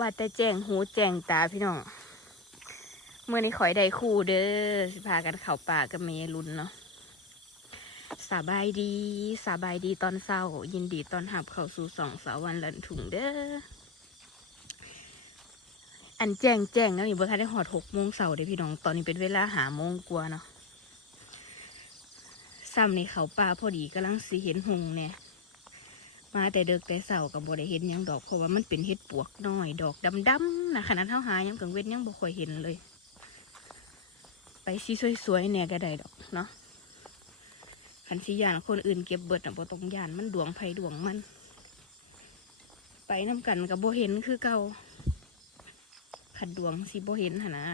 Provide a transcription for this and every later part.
ว่าแต่แจ้งหูแจ้งตาพี่น้อง เมื่อนี้ขอยได้คู่เด้อสิพากันเข้าป่ากับเมลุนเนาะสบายดีสบายดีตอนเศร้า ยินดีตอนหับเข้าสู่สองสาววันลันถุงเด้ออันแจ้งแจ้งแล้วนี่บอร์คันได้หอดหกโมงเสาร์เด้พี่น้องตอนนี้เป็นเวลาหาโมงกว่าเนาะซ้ำในเขาป่าพอดีกำลังสีเห็นหงเนี่ย มาแต่เด็กแต่เสากับบได้เห็นยังดอกเพราะว่ามันเป็นเห็ดปวกน้อย ดอกดำๆนะขนาดเท่าหายังกังเว้นยังบ่ค่อยเห็นเลย ไปซีสวยๆเนี่ยก็ได้ดอกเนาะขันสียานคนอื่นเก็บเบิดอะบ่ต้องยานมันดวงไผดวงมัน ไปน้ำกันกับบ่เห็นคือเก่าขัดดวงสิบ่เห็นหนะ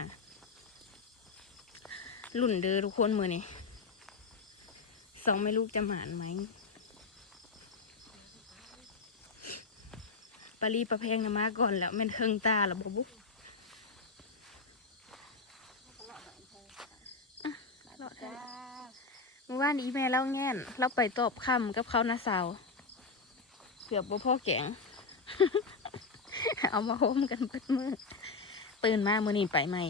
ลุ่นเด้อทุกคนมือนี่สองไม่ลูกจะหมานไหม ปลาลีปลาแพงนะมาก่อนแล้วแมันเคิงตาแล้วบบุเมื่อวานนี้แม่เล่าแง่นเราไปตอบคำกับเขานะสาวเกือบบ่พ่อแกง เอามาโฮมกันเปิดมือตื่นมามื่อนี้ไปใหม่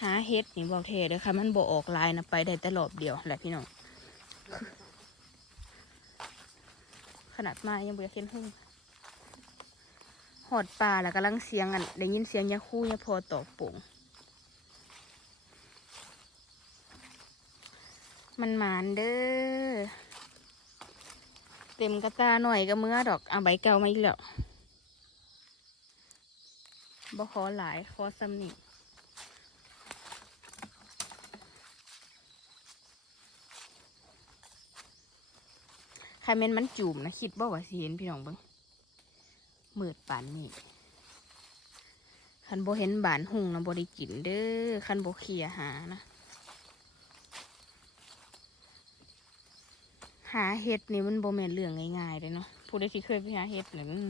หาเฮ็ดนี่บอกเทเด้อค่ะ มันบ่ออกลายนะไปได้แต่รอบเดียวแหละพี่น้องขนาดมายังบ่อยากเห็นหึ่งห อดป่าแล้วกำลังเสียงอันได้ยินเสียงยาคู่ยาพอตอปุ่งมันหมานเด้อ เต็มกระตาหน่อยก็เมื่อดอกเอาใบเก่ามาอีกแล้วบ่ขอหลายขอซ้ำนี่ใครเมนมันจูมนะ คิดบ่ว่าสิเห็นพี่น้องเบิ่ง มืดปานนี่คันโบเห็นบานหุงนะโบได้กินเด้อคันโบเคลียหานะ หาเห็ดนี่มันโบแม่นเรื่องง่ายๆเลยเนาะผู้ใดที่เคยไปหาเห็ดเนี่ยมัน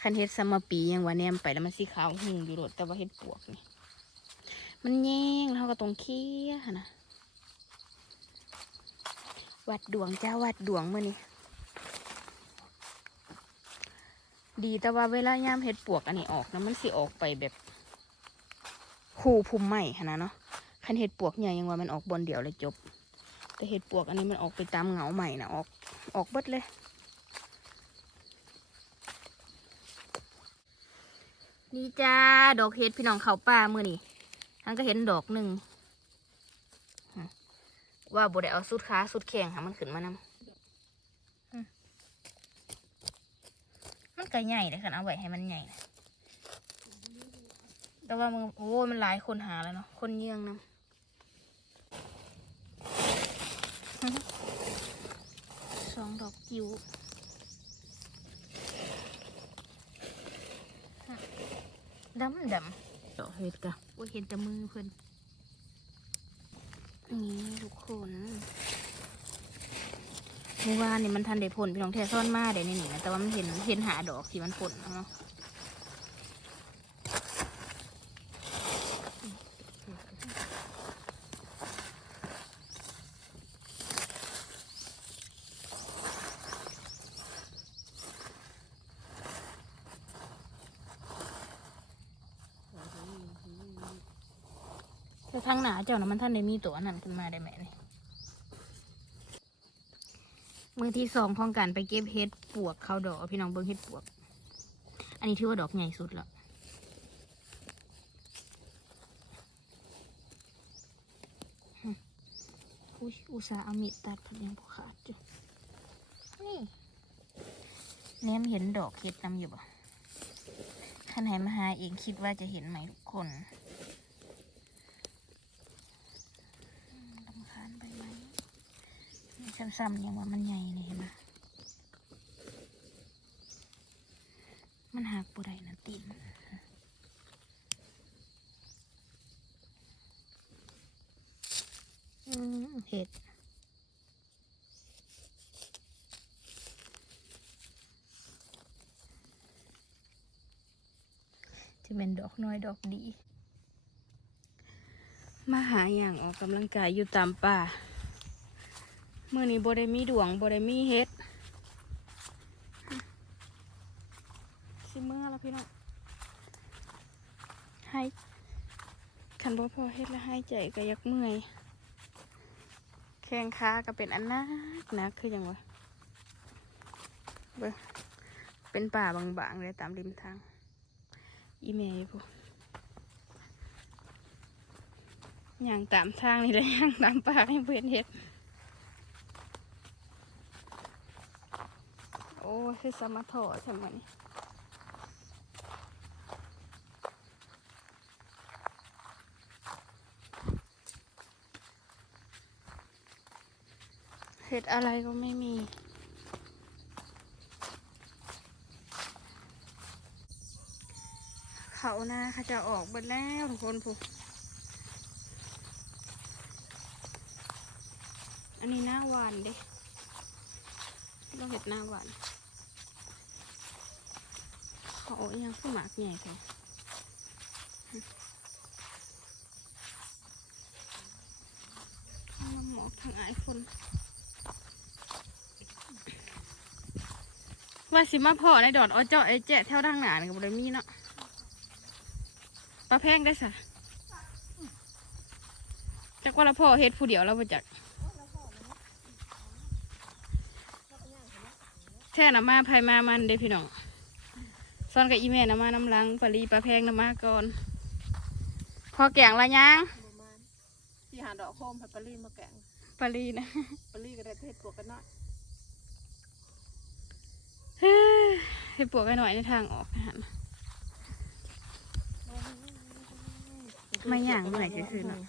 คันเห็ดสมปียังว่าแนมไปแล้วมันสีขาวหุงอยู่โดดแต่ว่าเห็ดปวกนี่มันแย่งเท่ากับตรงเคลียนนะวัดดวงจ้าวัดดวงเมื่อนี้ ดีแต่ว่าเวลายามเห็ดปวกอันนี้ออกนะมันสิออกไปแบบคู่พุ่มใหม่ขนาดเนาะคันเห็ดปวกใหญ่ยังว่ามันออกบนเดียวเลยจบ แต่เห็ดปวกอันนี้มันออกไปตามเหงาใหม่นะออกออกเบิดเลยนี่จ้าดอกเห็ดพี่น้องเขาป่ามือนี่ทั้งก็เห็นดอกหนึ่งว่าบได้เอาสุดขาสุดแข็งค่ะมันขึ้นมานำ มัน ก็ใหญ่เลยค่ะเอาไว้ให้มันใหญ่นะแต่ว่ามึงโอ้มันหลายคนหาแล้วเนาะคนเยื่องนะสองดอกจิ๋วดำดำดอกเห็ดกะโอ้ยเห็นแต่มือเพื่อนนี่ทุกคน เมื่อวานนี่มันทันได้ผลพี่น้องแท้ซ่อนมาได้ในนี่นะแต่ว่ามันเห็นเห็นหาดอกที่มันผลเนาะแต่ทางหนาเจ้านะมันท่านได้มีตัวนั้นขึ้นมาได้ไหมนี่ มือที่สองของการไปเก็บเห็ดปวกเขาดอกพี่น้องเบิ้งเห็ดปวก อันนี้ถือว่าดอกใหญ่สุดแล้วอุ้ยอุตส่าห์เอามีดตัดพันยังพอขาดจ้ะนี่แนมเห็นดอกเห็ดนำอยู่บ่ขันไหนมาหาเองคิดว่าจะเห็นไหมทุกคนอืมรำคาญไปไหม ซ้ำๆอย่างว่ามันใหญ่เห็นไหมมันหักปูไดนะตีนอืมเห็ดจะเป็นดอกน้อยดอกดี มาหาอย่างออกกำลังกายอยู่ตามป่า มื่อนี้บได้มีดวงบได้มีเฮ็ดสิเมื่อแล้วพี่น้องให้คันบ่พอเฮ็ดแล้วให้ใจก็อยากเมื่อยแข้งขาก็เป็นอันนักหนักคือหยังวะเบิ่งเป็นป่าบางๆเลยตามริมทาง อีเมย์พวกย่างตามทางนี่เลยย่างตามป่าให้เพื่อนเฮ็ด โอ้คือสมาถอใช่ไหมนี่เห็ดอะไรก็ไม่มีเขาหน้าเขาจะออกเบิดแล้วทุกคนผูกอันนี้หน้าหวานเด้ เราเห็ดหน้าหวานเขาเอาอิหยังขึ้นหมากใหญ่กันทั้งหมอกทั้งไอายคนว่าสิมาพ่อในดอนอ้อเจาะไอ้แจ๊ะแถวดังหนานี่กับบริมีเนาะปลาแพงได้สะจักว่าละพ่อเฮ็ดผู้เดียวเราบ่จัก แท่น้ำมาภายมามันเด้พี่น้องซ่อนกับอีเมลน้ำมาน้ำลังปลาลีปลาแพงน้ำมาก่อน พอแกงละยังประมาณที่หาดอกโคมให้ปลาลีนมาแกงปลาลีนะปลาลีก็ได้เพศปวกกันน้อยให้ปวกไอ้หน่อยในทางออกนะฮะไม่ย่างเมื่อไหร่จะคืนเนาะ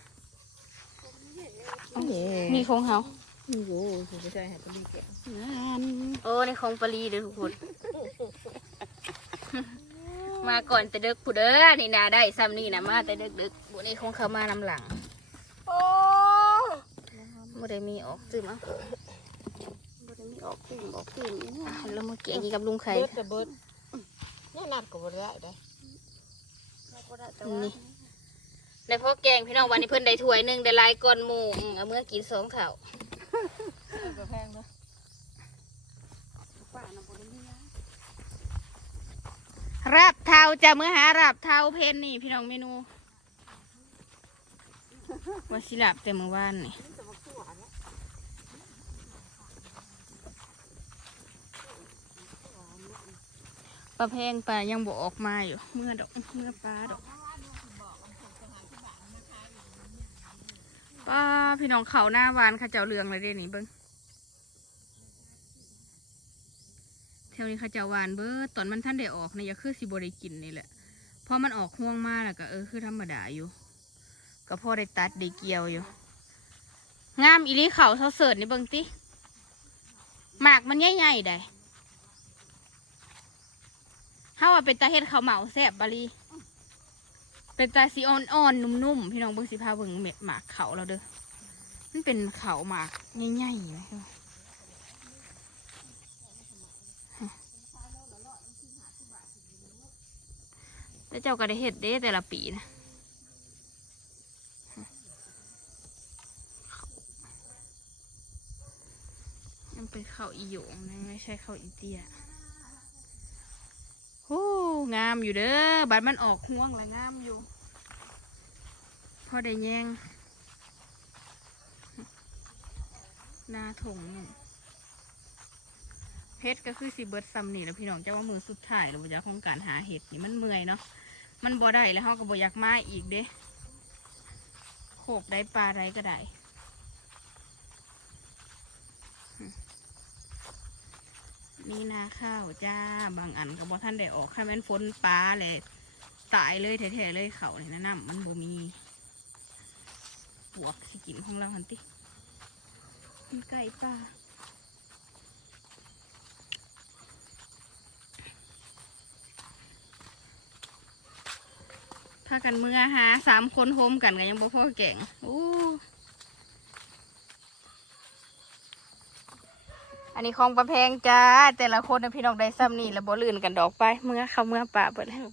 โอ้โหมีของเฮา โอ้โหถูกใจให้ปลาลีแกงโอ้ในของปลาลีเด้อทุกคน มาก่อนแต่เด็กผู้เด้อนี่นาได้ซ้ำนี่นะมาแต่เด็กดึกๆบุนี้คงเขามานำหลังโอ้บ่ได้มีออกตื่มเอาบ่ได้มีออกตื่มออกตื่มอะแล้วมาเกี่ยงอีกกับลุงไข่เบิดแต่เบิดเนี่ยนัดก็บ่ได้ได้นี่ในพ่อแกงพี่น้องวันนี้เพิ่นได้ถ้วยหนึ่งได้หลายก้อนหมูอืมเอาเมื่อกินสองเข่า วปลาแพงเนาะรับเทาจะเมื่อหารับเทาเพนนี่พี่น้องเมนูว่าสิลับแต่เมื่อวานนี่ปลาแพงปลายังบอออกมาอยู่ เมื่อดอกเมื่อปลาดอกป้าพี่น้องเขาหน้าวานข้าเจ้าเรืองเลยเด้นี่เบิ้ง แถวนี้ข้าเจ้าหวานเบิดตอนมันท่านได้ออกเนี่ยอย่าคือสิบได้กินนี่แหละพอมันออกห่วงมาแล้วก็เออคือธรรมดาอยู่ ก็พอได้ตัดได้เกี่ยวอยู่ งามอีลีเขาเท่าเสิร์ตนี่เบิ่งติหมากมันใหญ่ๆได้เฮาว่าเป็นตาเฮ็ดเขาเหมาแซ่บบาลีเป็นตาสีอ่อนๆนุ่มๆพี่น้องเบิ่งสิพาเบิ่งเม็ดหมากเขาเราเด้อมันเป็นเขาหมากใหญ่ๆนะ แล้วเจ้าก็ได้เฮ็ดเด้แต่ละปีนะมันเป็นข้าวอีโยงนะไม่ใช่ข้าวอีเตียโอ้งามอยู่เด้อบัดมันออกห่วงและงามอยู่ พอได้แยงหน้าถงหนึ่งเพชรก็คือสิเบิร์ดซัมนี่แล้วพี่น้องเจ้าว่ามือสุดท้ายหรือว่าจะของการหาเห็ดนี่มันเมื่อยเนาะ มันบ่ได้แล้วเขาก็บ่อยากมาอีกเด้โขบได้ปลาได้ก็ได้นี่นาข้าวจ้าบางอันก็บ่ท่านได้ออกค่ะแม่นฝนปลาแหละตายเลยแท้ๆเลยเขาเนี่ยนะน้ำมันบ่มีปวกสิกินของเราหันติมันไก่ป่าากันเมื่อหาสามคนโฮมกันก็ยังบ่พอแก่งโอ้อันนี้ของประแพงจ้า แต่ละคนนะพี่น้องได้ซ้ำนี่แล้วบ่ลื่นกันดอกไป เมื่อเขาเมื่อปะเปิดแล้ว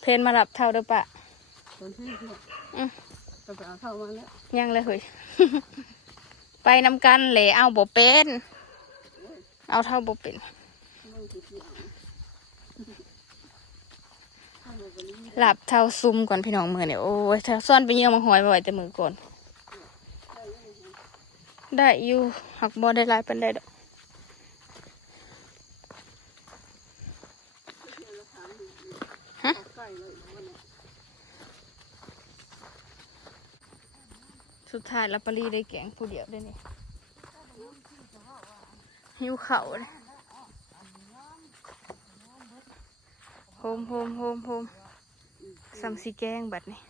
เพนมาหลับเท่าเด้อปะคนที่เนี่ยอืมก็ไปเอาเข้ามาแล้วยังเลยเฮ้ยไปนำกันแหละเอาบ่เป็น เอาเท่าบ่เป็น ไม่ติดเสียง หลับเท่าซุ่มก่อนพี่น้องมือเนี่ยโอ้ยถ้าซ่อนไปเยี่ยมมาหอยบ่อยแต่มือก่อน ได้อยู่หักบอได้ลายเป็นได้ดอกฮะสุดท้ายลาปารีได้แกงผู้เดียวได้นี่หิวเข่าเลยโฮมโฮมโฮมโฮม ซัมซีแกงบัดนี่